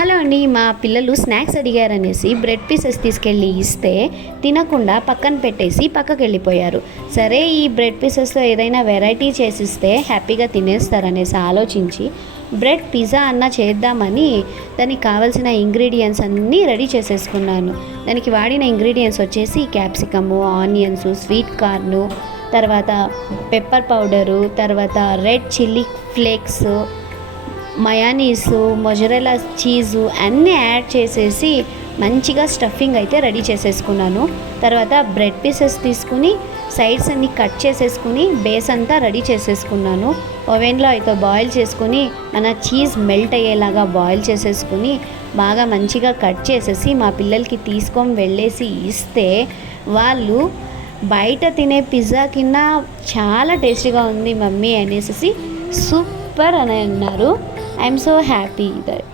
Hello అండి, మా పిల్లలు స్నాక్స్ అడిగారనేసి బ్రెడ్ పీసెస్ తీసుకెళ్ళి ఇస్తే తినకుండా పక్కన పెట్టేసి పక్కకి వెళ్ళిపోయారు. సరే, ఈ బ్రెడ్ పీసెస్లో ఏదైనా వెరైటీ చేసిస్తే హ్యాపీగా తినేస్తారనేసి ఆలోచించి బ్రెడ్ పిజ్జా అన్న చేద్దామని దానికి కావాల్సిన ఇంగ్రీడియంట్స్ అన్నీ రెడీ చేసేసుకున్నాను. దానికి వాడిన ఇంగ్రీడియంట్స్ వచ్చేసి క్యాప్సికము, ఆనియన్స్, స్వీట్ కార్ను, తర్వాత పెప్పర్ పౌడరు, తర్వాత రెడ్ చిల్లీ ఫ్లేక్స్, మయానీసు, మొజరెలా చీజు అన్నీ యాడ్ చేసేసి మంచిగా స్టఫింగ్ అయితే రెడీ చేసేసుకున్నాను. తర్వాత బ్రెడ్ పీసెస్ తీసుకుని సైడ్స్ అన్నీ కట్ చేసేసుకుని బేస్ అంతా రెడీ చేసేసుకున్నాను. ఓవెన్లో అయితే బాయిల్ చేసుకుని మన చీజ్ మెల్ట్ అయ్యేలాగా బాయిల్ చేసేసుకుని బాగా మంచిగా కట్ చేసేసి మా పిల్లలకి తీసుకొని వెళ్ళేసి ఇస్తే వాళ్ళు బయట తినే పిజ్జా కింద చాలా టేస్టీగా ఉంది మమ్మీ అనేసి సూపర్ అని అన్నారు. I'm so happy that